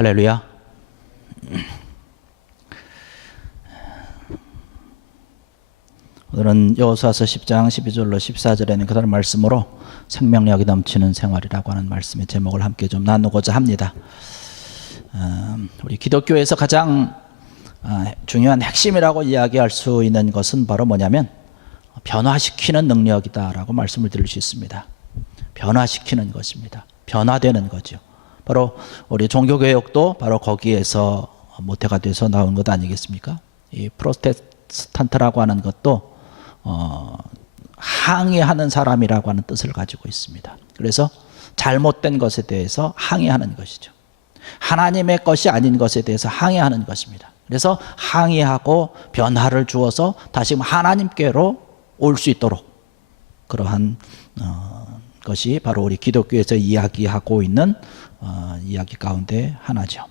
할렐루야. 오늘은 여호수아서 10장 12절로 14절에 있는 그런 말씀으로 생명력이 넘치는 생활이라고 하는 말씀의 제목을 함께 좀 나누고자 합니다. 우리 기독교에서 가장 중요한 핵심이라고 이야기할 수 있는 것은 바로 뭐냐면 변화시키는 능력이다라고 말씀을 드릴 수 있습니다. 변화시키는 것입니다. 변화되는 거죠. 바로 우리 종교개혁도 바로 거기에서 모태가 돼서 나온 것 아니겠습니까? 이 프로테스탄트라고 하는 것도 항의하는 사람이라고 하는 뜻을 가지고 있습니다. 그래서 잘못된 것에 대해서 항의하는 것이죠. 하나님의 것이 아닌 것에 대해서 항의하는 것입니다. 그래서 항의하고 변화를 주어서 다시 하나님께로 올 수 있도록 그러한 것이 바로 우리 기독교에서 이야기하고 있는 이야기 가운데 하나죠.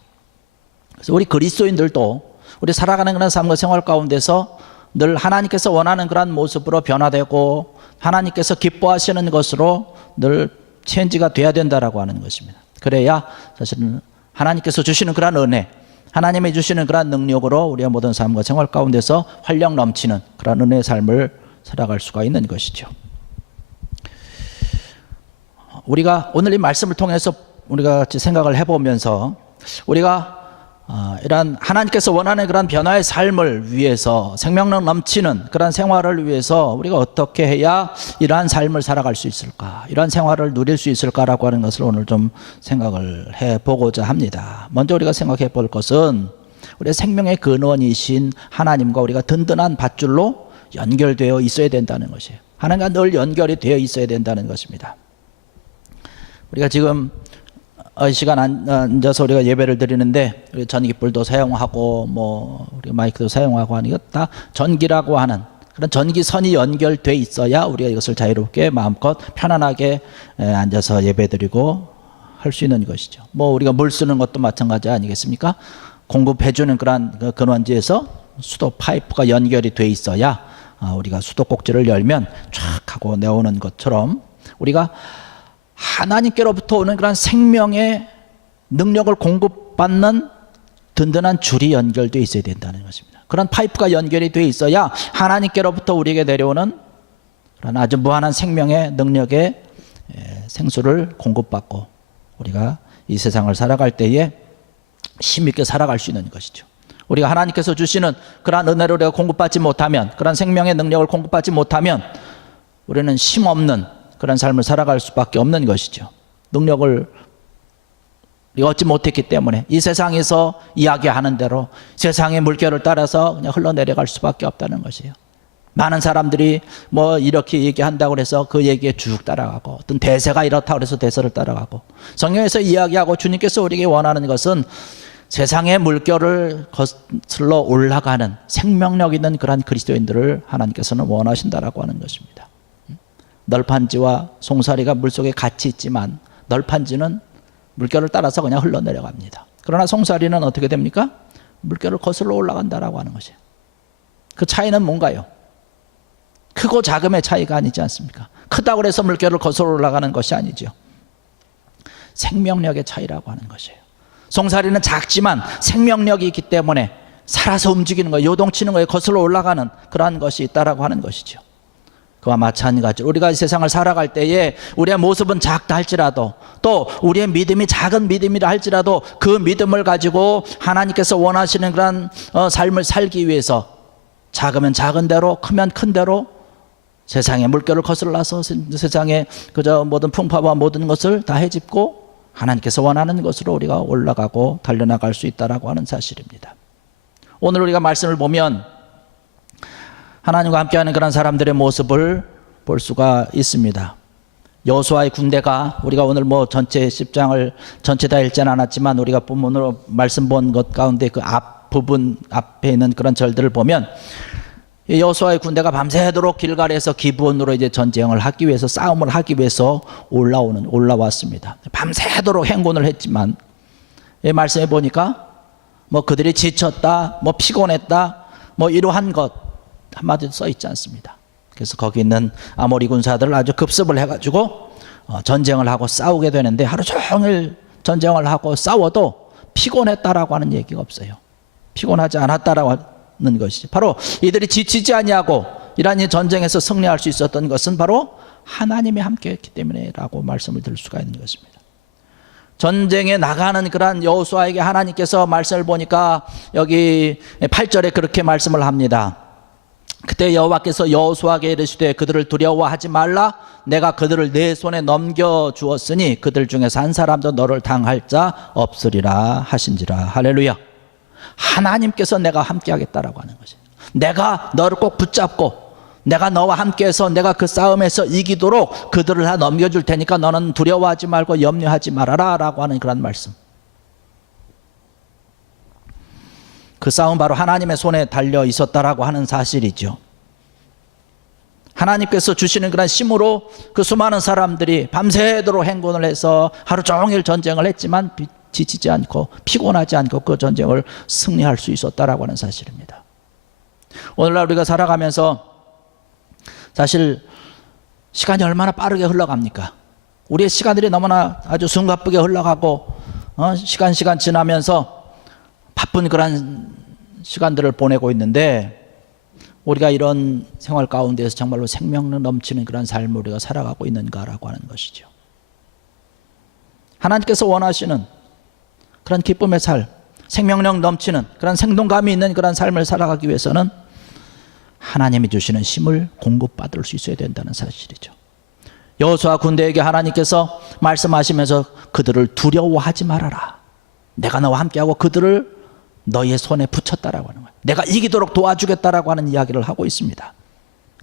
그래서 우리 그리스도인들도 우리 살아가는 그런 삶과 생활 가운데서 늘 하나님께서 원하는 그런 모습으로 변화되고 하나님께서 기뻐하시는 것으로 늘 체인지가 돼야 된다라고 하는 것입니다. 그래야 사실은 하나님께서 주시는 그런 은혜, 하나님이 주시는 그런 능력으로 우리의 모든 삶과 생활 가운데서 활력 넘치는 그런 은혜의 삶을 살아갈 수가 있는 것이죠. 우리가 오늘 이 말씀을 통해서 우리가 같이 생각을 해보면서 우리가 이러한 하나님께서 원하는 그런 변화의 삶을 위해서 생명력 넘치는 그런 생활을 위해서 우리가 어떻게 해야 이러한 삶을 살아갈 수 있을까, 이러한 생활을 누릴 수 있을까라고 하는 것을 오늘 좀 생각을 해보고자 합니다. 먼저 우리가 생각해 볼 것은 우리의 생명의 근원이신 하나님과 우리가 든든한 밧줄로 연결되어 있어야 된다는 것이에요. 하나님과 늘 연결이 되어 있어야 된다는 것입니다. 우리가 지금 이 시간 앉아서 우리가 예배를 드리는데 우리 전기불도 사용하고 우리 마이크도 사용하고 하는 것 다 전기라고 하는 그런 전기선이 연결돼 있어야 우리가 이것을 자유롭게 마음껏 편안하게 앉아서 예배 드리고 할 수 있는 것이죠. 우리가 물 쓰는 것도 마찬가지 아니겠습니까? 공급해주는 그런 근원지에서 수도 파이프가 연결이 돼 있어야 우리가 수도꼭지를 열면 쫙 하고 내오는 것처럼 우리가 하나님께로부터 오는 그런 생명의 능력을 공급받는 든든한 줄이 연결되어 있어야 된다는 것입니다. 그런 파이프가 연결이 되어 있어야 하나님께로부터 우리에게 내려오는 그런 아주 무한한 생명의 능력의 생수를 공급받고 우리가 이 세상을 살아갈 때에 힘있게 살아갈 수 있는 것이죠. 우리가 하나님께서 주시는 그런 은혜를 우리가 공급받지 못하면, 그런 생명의 능력을 공급받지 못하면 우리는 힘없는 그런 삶을 살아갈 수밖에 없는 것이죠. 능력을 우리가 얻지 못했기 때문에 이 세상에서 이야기하는 대로 세상의 물결을 따라서 그냥 흘러내려갈 수밖에 없다는 것이에요. 많은 사람들이 이렇게 얘기한다고 해서 그 얘기에 쭉 따라가고, 어떤 대세가 이렇다고 해서 대세를 따라가고, 성경에서 이야기하고 주님께서 우리에게 원하는 것은 세상의 물결을 거슬러 올라가는 생명력 있는 그러한 그리스도인들을 하나님께서는 원하신다라고 하는 것입니다. 널판지와 송사리가 물속에 같이 있지만 널판지는 물결을 따라서 그냥 흘러내려갑니다. 그러나 송사리는 어떻게 됩니까? 물결을 거슬러 올라간다라고 하는 것이에요. 그 차이는 뭔가요? 크고 작음의 차이가 아니지 않습니까? 크다고 해서 물결을 거슬러 올라가는 것이 아니죠. 생명력의 차이라고 하는 것이에요. 송사리는 작지만 생명력이 있기 때문에 살아서 움직이는 거예요. 요동치는 거예요. 거슬러 올라가는 그러한 것이 있다라고 하는 것이죠. 그와 마찬가지로 우리가 이 세상을 살아갈 때에 우리의 모습은 작다 할지라도, 또 우리의 믿음이 작은 믿음이라 할지라도 그 믿음을 가지고 하나님께서 원하시는 그런 삶을 살기 위해서 작으면 작은 대로, 크면 큰 대로 세상의 물결을 거슬러서 세상의 그저 모든 풍파와 모든 것을 다 헤집고 하나님께서 원하는 것으로 우리가 올라가고 달려나갈 수 있다라고 하는 사실입니다. 오늘 우리가 말씀을 보면 하나님과 함께하는 그런 사람들의 모습을 볼 수가 있습니다. 여호수아의 군대가, 우리가 오늘 전체 10장을 전체 다 읽지는 않았지만 우리가 본문으로 말씀 본 것 가운데 그 앞부분 앞에 있는 그런 절들을 보면 여호수아의 군대가 밤새도록 길갈에서 기브온으로 이제 전쟁을 하기 위해서, 싸움을 하기 위해서 올라왔습니다. 밤새도록 행군을 했지만 이 말씀해 보니까 그들이 지쳤다, 피곤했다, 이러한 것 한마디도 써 있지 않습니다. 그래서 거기 있는 아모리 군사들을 아주 급습을 해가지고 전쟁을 하고 싸우게 되는데, 하루 종일 전쟁을 하고 싸워도 피곤했다라고 하는 얘기가 없어요. 피곤하지 않았다라고 하는 것이죠. 바로 이들이 지치지 아니하고 이란 이 전쟁에서 승리할 수 있었던 것은 바로 하나님이 함께했기 때문이라고 말씀을 드릴 수가 있는 것입니다. 전쟁에 나가는 그러한 여호수아에게 하나님께서 말씀을 보니까 여기 8절에 그렇게 말씀을 합니다. 그때 여호와께서 여호수아에게 이르시되 그들을 두려워하지 말라. 내가 그들을 내 손에 넘겨주었으니 그들 중에서 한 사람도 너를 당할 자 없으리라 하신지라. 할렐루야. 하나님께서 내가 함께 하겠다라고 하는 것이에요. 내가 너를 꼭 붙잡고 내가 너와 함께해서 내가 그 싸움에서 이기도록 그들을 다 넘겨줄 테니까 너는 두려워하지 말고 염려하지 말아라 라고 하는 그런 말씀. 그 싸움 바로 하나님의 손에 달려 있었다라고 하는 사실이죠. 하나님께서 주시는 그런 힘으로 그 수많은 사람들이 밤새도록 행군을 해서 하루 종일 전쟁을 했지만 지치지 않고 피곤하지 않고 그 전쟁을 승리할 수 있었다라고 하는 사실입니다. 오늘날 우리가 살아가면서 사실 시간이 얼마나 빠르게 흘러갑니까? 우리의 시간들이 너무나 아주 숨가쁘게 흘러가고 시간 지나면서 바쁜 그런 시간들을 보내고 있는데 우리가 이런 생활 가운데에서 정말로 생명력 넘치는 그런 삶을 우리가 살아가고 있는가라고 하는 것이죠. 하나님께서 원하시는 그런 기쁨의 삶, 생명력 넘치는 그런 생동감이 있는 그런 삶을 살아가기 위해서는 하나님이 주시는 힘을 공급받을 수 있어야 된다는 사실이죠. 여호수아 군대에게 하나님께서 말씀하시면서 그들을 두려워하지 말아라. 내가 너와 함께하고 그들을 너의 손에 붙였다라고 하는 거예요. 내가 이기도록 도와주겠다라고 하는 이야기를 하고 있습니다.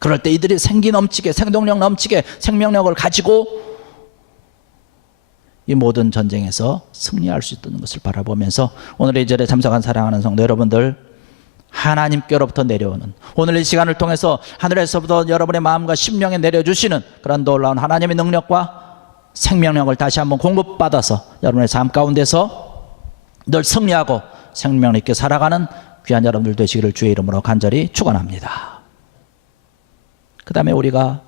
그럴 때 이들이 생기 넘치게 생동력 넘치게 생명력을 가지고 이 모든 전쟁에서 승리할 수 있다는 것을 바라보면서 오늘 이 절에 참석한 사랑하는 성도 여러분들, 하나님께로부터 내려오는 오늘 이 시간을 통해서 하늘에서부터 여러분의 마음과 심령에 내려주시는 그런 놀라운 하나님의 능력과 생명력을 다시 한번 공급받아서 여러분의 삶 가운데서 늘 승리하고 생명력 있게 살아가는 귀한 여러분들 되시기를 주의 이름으로 간절히 축원합니다. 그 다음에 우리가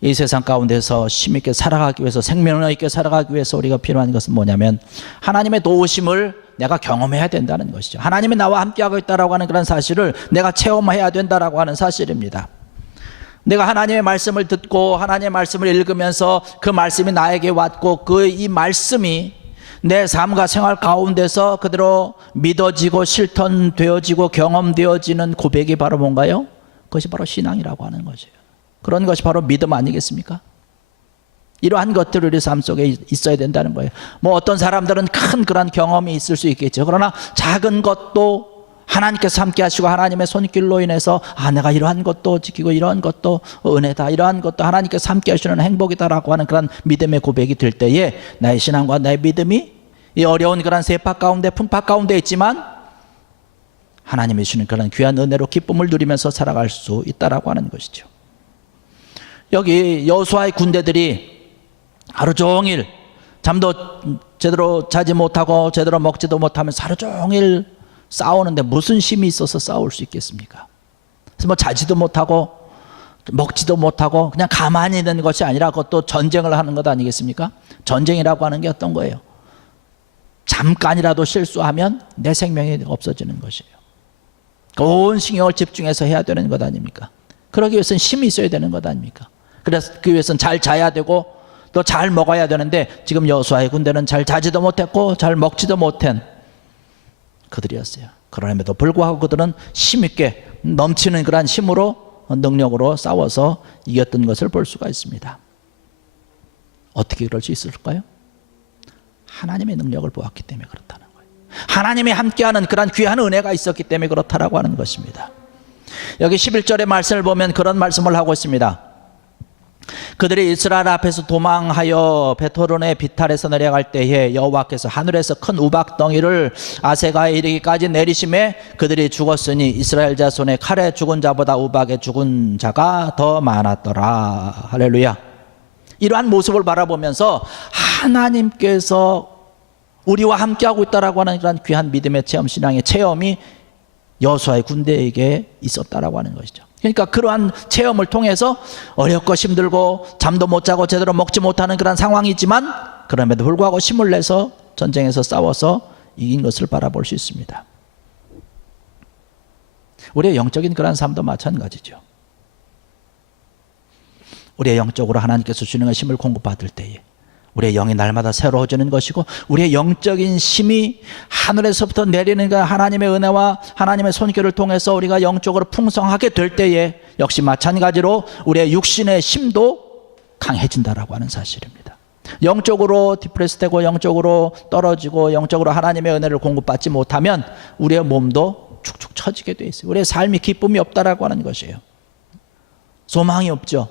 이 세상 가운데서 힘있게 살아가기 위해서 생명력 있게 살아가기 위해서 우리가 필요한 것은 뭐냐면 하나님의 도우심을 내가 경험해야 된다는 것이죠. 하나님이 나와 함께하고 있다고 하는 그런 사실을 내가 체험해야 된다고 하는 사실입니다. 내가 하나님의 말씀을 듣고 하나님의 말씀을 읽으면서 그 말씀이 나에게 왔고 그 이 말씀이 내 삶과 생활 가운데서 그대로 믿어지고 실천되어지고 경험되어지는 고백이 바로 뭔가요? 그것이 바로 신앙이라고 하는 것이에요. 그런 것이 바로 믿음 아니겠습니까? 이러한 것들이 우리 삶 속에 있어야 된다는 거예요. 뭐 어떤 사람들은 큰 그런 경험이 있을 수 있겠죠. 그러나 작은 것도 하나님께서 함께 하시고 하나님의 손길로 인해서 내가 이러한 것도 지키고 이러한 것도 은혜다, 이러한 것도 하나님께서 함께 하시는 행복이다라고 하는 그런 믿음의 고백이 될 때에 나의 신앙과 나의 믿음이 이 어려운 그런 세파 가운데 풍파 가운데 있지만 하나님이 주시는 그런 귀한 은혜로 기쁨을 누리면서 살아갈 수 있다라고 하는 것이죠. 여기 여호수아의 군대들이 하루 종일 잠도 제대로 자지 못하고 제대로 먹지도 못하면서 하루 종일 싸우는데 무슨 힘이 있어서 싸울 수 있겠습니까? 그래서 뭐 자지도 못하고 먹지도 못하고 그냥 가만히 있는 것이 아니라 그것도 전쟁을 하는 것 아니겠습니까? 전쟁이라고 하는 게 어떤 거예요? 잠깐이라도 실수하면 내 생명이 없어지는 것이에요. 온 신경을 집중해서 해야 되는 것 아닙니까? 그러기 위해서는 힘이 있어야 되는 것 아닙니까? 그래서 그 위해서는 잘 자야 되고 또 잘 먹어야 되는데 지금 여호수아의 군대는 잘 자지도 못했고 잘 먹지도 못한 그들이었어요. 그럼에도 불구하고 그들은 힘있게 넘치는 그러한 힘으로 능력으로 싸워서 이겼던 것을 볼 수가 있습니다. 어떻게 그럴 수 있을까요? 하나님의 능력을 보았기 때문에 그렇다는 거예요. 하나님이 함께하는 그런 귀한 은혜가 있었기 때문에 그렇다라고 하는 것입니다. 여기 11절의 말씀을 보면 그런 말씀을 하고 있습니다. 그들이 이스라엘 앞에서 도망하여 베토론의 비탈에서 내려갈 때에 여호와께서 하늘에서 큰 우박 덩이를 아세가에 이르기까지 내리심에 그들이 죽었으니 이스라엘 자손의 칼에 죽은 자보다 우박에 죽은 자가 더 많았더라. 할렐루야. 이러한 모습을 바라보면서 하나님께서 우리와 함께하고 있다라고 하는 그런 귀한 믿음의 체험, 신앙의 체험이 여호수아의 군대에게 있었다라고 하는 것이죠. 그러니까 그러한 체험을 통해서 어렵고 힘들고 잠도 못 자고 제대로 먹지 못하는 그런 상황이지만 그럼에도 불구하고 힘을 내서 전쟁에서 싸워서 이긴 것을 바라볼 수 있습니다. 우리의 영적인 그런 삶도 마찬가지죠. 우리의 영적으로 하나님께서 주시는 힘을 공급받을 때에 우리의 영이 날마다 새로워지는 것이고, 우리의 영적인 힘이 하늘에서부터 내리는 그 하나님의 은혜와 하나님의 손길을 통해서 우리가 영적으로 풍성하게 될 때에 역시 마찬가지로 우리의 육신의 힘도 강해진다라고 하는 사실입니다. 영적으로 디프레스되고 영적으로 떨어지고 영적으로 하나님의 은혜를 공급받지 못하면 우리의 몸도 축축 처지게 돼 있어요. 우리의 삶이 기쁨이 없다라고 하는 것이에요. 소망이 없죠.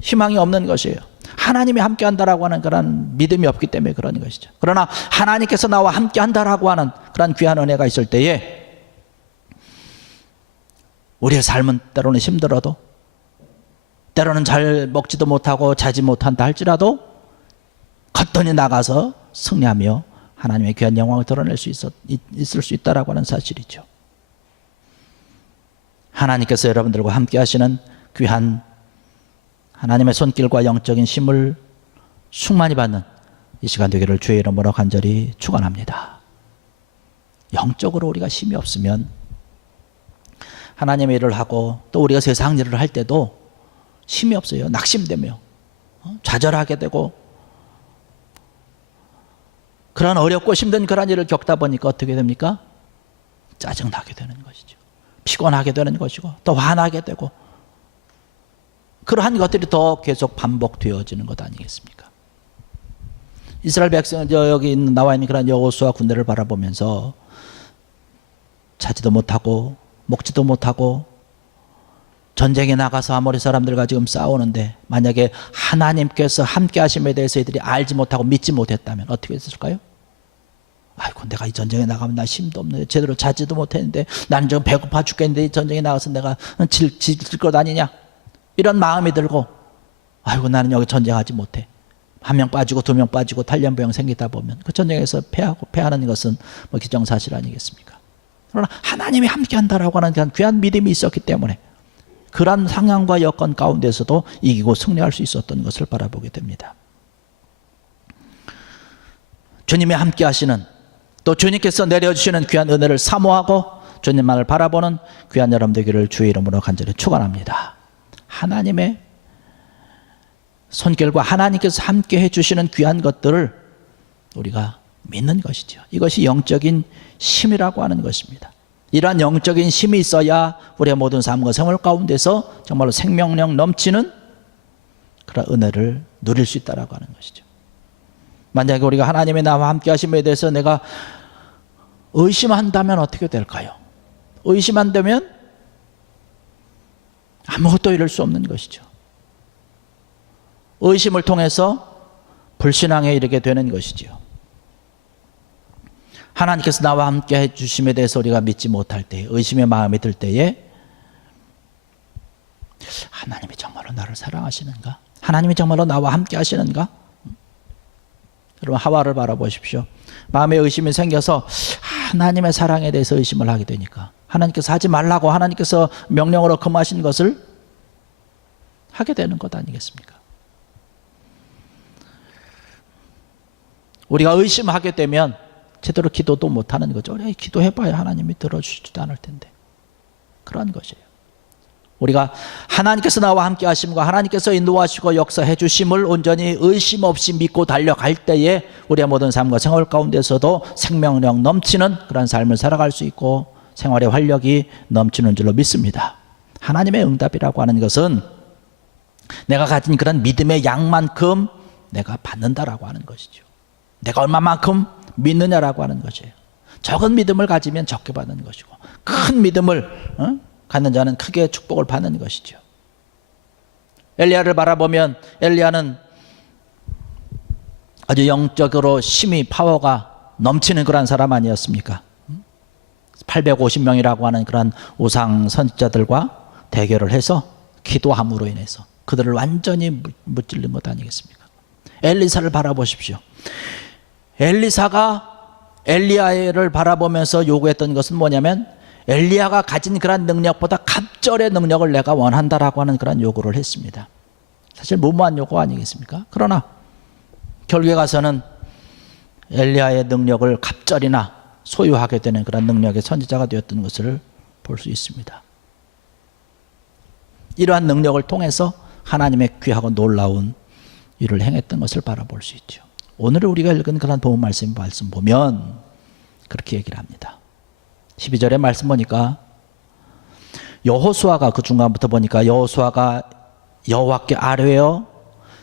희망이 없는 것이에요. 하나님이 함께 한다라고 하는 그런 믿음이 없기 때문에 그런 것이죠. 그러나 하나님께서 나와 함께 한다라고 하는 그런 귀한 은혜가 있을 때에 우리의 삶은 때로는 힘들어도, 때로는 잘 먹지도 못하고 자지 못한다 할지라도 겉돈이 나가서 승리하며 하나님의 귀한 영광을 드러낼 수 있을 수 있다라고 하는 사실이죠. 하나님께서 여러분들과 함께 하시는 귀한 하나님의 손길과 영적인 힘을 충만히 받는 이 시간 되기를 주의 이름으로 간절히 축원합니다. 영적으로 우리가 힘이 없으면 하나님의 일을 하고 또 우리가 세상 일을 할 때도 힘이 없어요. 낙심되며 좌절하게 되고, 그런 어렵고 힘든 그런 일을 겪다 보니까 어떻게 됩니까? 짜증나게 되는 것이죠. 피곤하게 되는 것이고 또 화나게 되고, 그러한 것들이 더 계속 반복되어지는 것 아니겠습니까? 이스라엘 백성, 여기 나와 있는 그런 여호수아 군대를 바라보면서 자지도 못하고 먹지도 못하고 전쟁에 나가서 아모리 사람들과 지금 싸우는데, 만약에 하나님께서 함께 하심에 대해서 이들이 알지 못하고 믿지 못했다면 어떻게 했을까요? 아이고, 내가 이 전쟁에 나가면 나 힘도 없는데 제대로 자지도 못했는데 나는 지금 배고파 죽겠는데 이 전쟁에 나가서 내가 질 것 아니냐, 이런 마음이 들고, 아이고 나는 여기 전쟁하지 못해. 한 명 빠지고 두 명 빠지고 탈련병 생기다 보면 그 전쟁에서 패하는 것은 뭐 기정사실 아니겠습니까? 그러나 하나님이 함께 한다라고 하는 귀한 믿음이 있었기 때문에 그런 상황과 여건 가운데서도 이기고 승리할 수 있었던 것을 바라보게 됩니다. 주님이 함께 하시는, 또 주님께서 내려주시는 귀한 은혜를 사모하고 주님만을 바라보는 귀한 여러분 되기를 주의 이름으로 간절히 축원합니다. 하나님의 손길과 하나님께서 함께 해주시는 귀한 것들을 우리가 믿는 것이죠. 이것이 영적인 힘이라고 하는 것입니다. 이러한 영적인 힘이 있어야 우리의 모든 삶과 생활 가운데서 정말로 생명력 넘치는 그런 은혜를 누릴 수 있다고 하는 것이죠. 만약에 우리가 하나님의 나와 함께 하심에 대해서 내가 의심한다면 어떻게 될까요? 의심한다면 아무것도 이룰 수 없는 것이죠. 의심을 통해서 불신앙에 이르게 되는 것이죠. 하나님께서 나와 함께 해주심에 대해서 우리가 믿지 못할 때, 의심의 마음이 들 때에 하나님이 정말로 나를 사랑하시는가? 하나님이 정말로 나와 함께 하시는가? 여러분, 하와를 바라보십시오. 마음에 의심이 생겨서 하나님의 사랑에 대해서 의심을 하게 되니까 하나님께서 하지 말라고 하나님께서 명령으로 금하신 것을 하게 되는 것 아니겠습니까? 우리가 의심하게 되면 제대로 기도도 못하는 거죠. 기도해봐야 하나님이 들어주지도 않을 텐데. 그런 것이에요. 우리가 하나님께서 나와 함께 하심과 하나님께서 인도하시고 역사해 주심을 온전히 의심 없이 믿고 달려갈 때에 우리의 모든 삶과 생활 가운데서도 생명력 넘치는 그런 삶을 살아갈 수 있고 생활의 활력이 넘치는 줄로 믿습니다. 하나님의 응답이라고 하는 것은 내가 가진 그런 믿음의 양만큼 내가 받는다라고 하는 것이죠. 내가 얼마만큼 믿느냐라고 하는 것이에요. 적은 믿음을 가지면 적게 받는 것이고, 큰 믿음을 갖는 자는 크게 축복을 받는 것이죠. 엘리야를 바라보면 엘리야는 아주 영적으로 힘이, 파워가 넘치는 그런 사람 아니었습니까? 850명이라고 하는 그런 우상 선지자들과 대결을 해서 기도함으로 인해서 그들을 완전히 무찔른 것 아니겠습니까? 엘리사를 바라보십시오. 엘리사가 엘리야를 바라보면서 요구했던 것은 뭐냐면, 엘리야가 가진 그런 능력보다 갑절의 능력을 내가 원한다라고 하는 그런 요구를 했습니다. 사실 무모한 요구 아니겠습니까? 그러나 결국에 가서는 엘리야의 능력을 갑절이나 소유하게 되는 그런 능력의 선지자가 되었던 것을 볼 수 있습니다. 이러한 능력을 통해서 하나님의 귀하고 놀라운 일을 행했던 것을 바라볼 수 있죠. 오늘 우리가 읽은 그런 본문 말씀 보면 그렇게 얘기를 합니다. 12절의 말씀 보니까 여호수아가, 그 중간부터 보니까 여호수아가 여호와께 아뢰어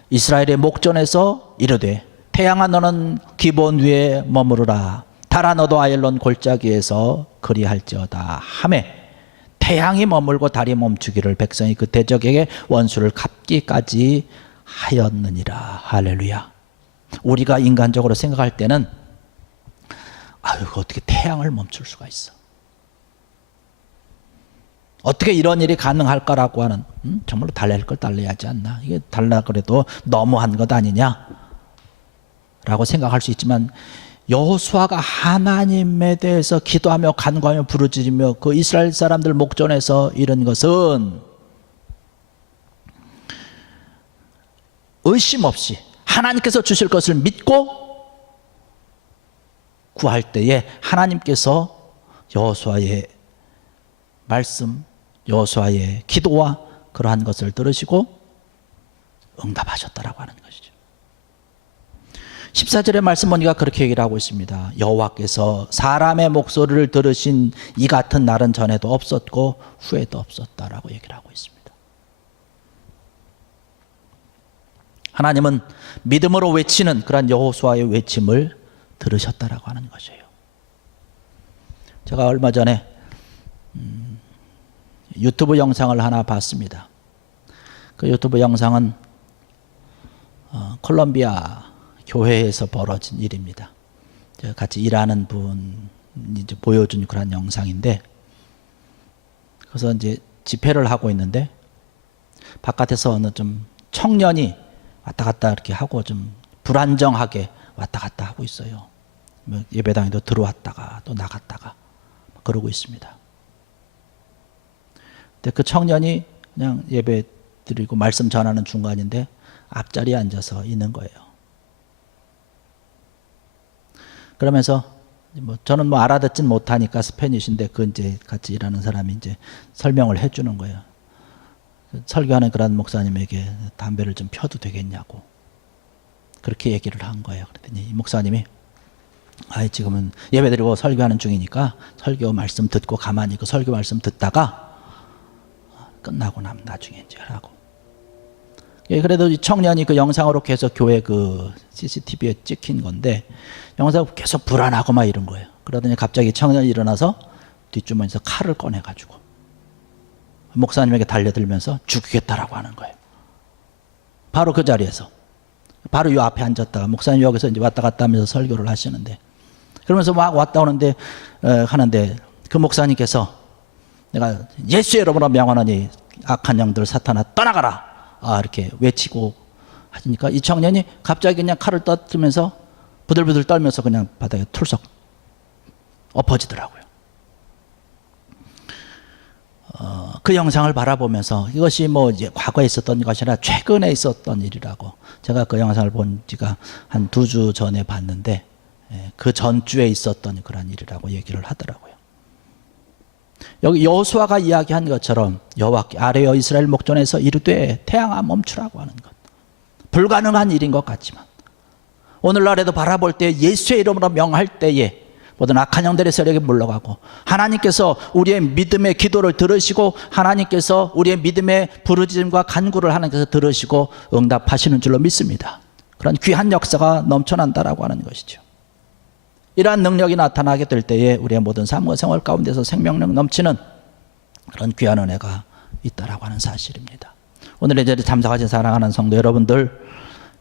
이스라엘의 목전에서 이르되 태양아 너는 기본 위에 머무르라. 달아 너도 아일론 골짜기에서 그리할지어다 하매 태양이 머물고 달이 멈추기를 백성이 그 대적에게 원수를 갚기까지 하였느니라. 할렐루야. 우리가 인간적으로 생각할 때는 아유 어떻게 태양을 멈출 수가 있어, 어떻게 이런 일이 가능할까라고 하는, 정말로 달랠 걸 달래야지 않나, 이게 달라 그래도 너무한 것 아니냐 라고 생각할 수 있지만, 여호수아가 하나님에 대해서 기도하며 간구하며 부르짖으며 그 이스라엘 사람들 목전에서 이런 것은 의심 없이 하나님께서 주실 것을 믿고 구할 때에 하나님께서 여호수아의 말씀, 여호수아의 기도와 그러한 것을 들으시고 응답하셨다라고 하는 것이죠. 14절의 말씀 보니까 그렇게 얘기를 하고 있습니다. 여호와께서 사람의 목소리를 들으신 이 같은 날은 전에도 없었고 후에도 없었다라고 얘기를 하고 있습니다. 하나님은 믿음으로 외치는 그런 여호수아의 외침을 들으셨다라고 하는 것이에요. 제가 얼마 전에 유튜브 영상을 하나 봤습니다. 그 유튜브 영상은 콜롬비아 교회에서 벌어진 일입니다. 제가 같이 일하는 분이 이제 보여준 그런 영상인데, 그래서 이제 집회를 하고 있는데 바깥에서 어느 좀 청년이 왔다 갔다 이렇게 하고 좀 불안정하게 왔다 갔다 하고 있어요. 예배당에도 들어왔다가 또 나갔다가 그러고 있습니다. 근데 그 청년이 그냥 예배 드리고 말씀 전하는 중간인데 앞자리에 앉아서 있는 거예요. 그러면서 저는 알아듣진 못하니까 스페니쉬인데 그 이제 같이 일하는 사람이 이제 설명을 해주는 거예요. 설교하는 그런 목사님에게 담배를 좀 펴도 되겠냐고 그렇게 얘기를 한 거예요. 그랬더니 이 목사님이 지금은 예배드리고 설교하는 중이니까 설교 말씀 듣고 가만히 그 설교 말씀 듣다가 끝나고 나면 나중에 이제 하라고. 그래도 이 청년이 그 영상으로 계속 교회 그 CCTV에 찍힌 건데 영상 계속 불안하고 막 이런 거예요. 그러더니 갑자기 청년이 일어나서 뒷주머니에서 칼을 꺼내가지고 목사님에게 달려들면서 죽이겠다라고 하는 거예요. 바로 그 자리에서, 바로 이 앞에 앉았다가 목사님 여기서 이제 왔다 갔다 하면서 설교를 하시는데, 그러면서 막 왔다 오는데 하는데 그 목사님께서 내가 예수의 이름으로 명하노니 악한 영들 사탄아 떠나가라 이렇게 외치고 하시니까 이 청년이 갑자기 그냥 칼을 떠들면서 부들부들 떨면서 그냥 바닥에 툴썩 엎어지더라고요. 그 영상을 바라보면서 이것이 이제 과거에 있었던 것이 아니라 최근에 있었던 일이라고, 제가 그 영상을 본 지가 한 2주 전에 봤는데 그 전주에 있었던 그런 일이라고 얘기를 하더라고요. 여기 여호수아가 이야기한 것처럼 여호와께 아뢰어 이스라엘 목전에서 이르되 태양아 멈추라고 하는 것, 불가능한 일인 것 같지만 오늘날에도 바라볼 때 예수의 이름으로 명할 때에 모든 악한 영들의 세력이 물러가고 하나님께서 우리의 믿음의 기도를 들으시고 하나님께서 우리의 믿음의 부르짖음과 간구를 하나님께서 들으시고 응답하시는 줄로 믿습니다. 그런 귀한 역사가 넘쳐난다라고 하는 것이죠. 이러한 능력이 나타나게 될 때에 우리의 모든 삶과 생활 가운데서 생명력 넘치는 그런 귀한 은혜가 있다라고 하는 사실입니다. 오늘 이 자리에 참석하신 사랑하는 성도 여러분들,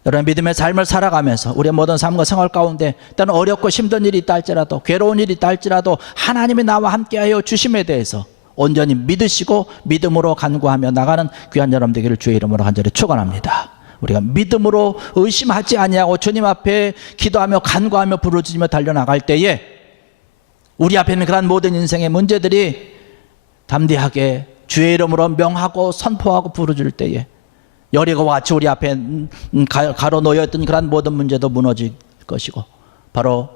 여러분 믿음의 삶을 살아가면서 우리의 모든 삶과 생활 가운데 때는 어렵고 힘든 일이 있다 할지라도, 괴로운 일이 있다 할지라도 하나님이 나와 함께하여 주심에 대해서 온전히 믿으시고 믿음으로 간구하며 나가는 귀한 여러분 되기를 주의 이름으로 간절히 축원합니다. 우리가 믿음으로 의심하지 아니하고 주님 앞에 기도하며 간구하며 부르짖으며 달려나갈 때에 우리 앞에 있는 그런 모든 인생의 문제들이 담대하게 주의 이름으로 명하고 선포하고 부르짖을 때에 여리고와 같이 우리 앞에 가로놓였던 그런 모든 문제도 무너질 것이고 바로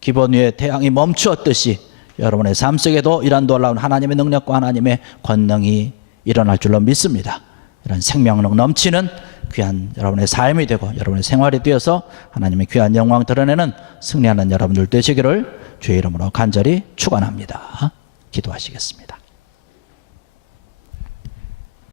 기본 위에 태양이 멈추었듯이 여러분의 삶 속에도 이러한 놀라운 하나님의 능력과 하나님의 권능이 일어날 줄로 믿습니다. 이런 생명력 넘치는 귀한 여러분의 삶이 되고 여러분의 생활이 되어서 하나님의 귀한 영광 드러내는 승리하는 여러분들 되시기를 주의 이름으로 간절히 축원합니다. 기도하시겠습니다.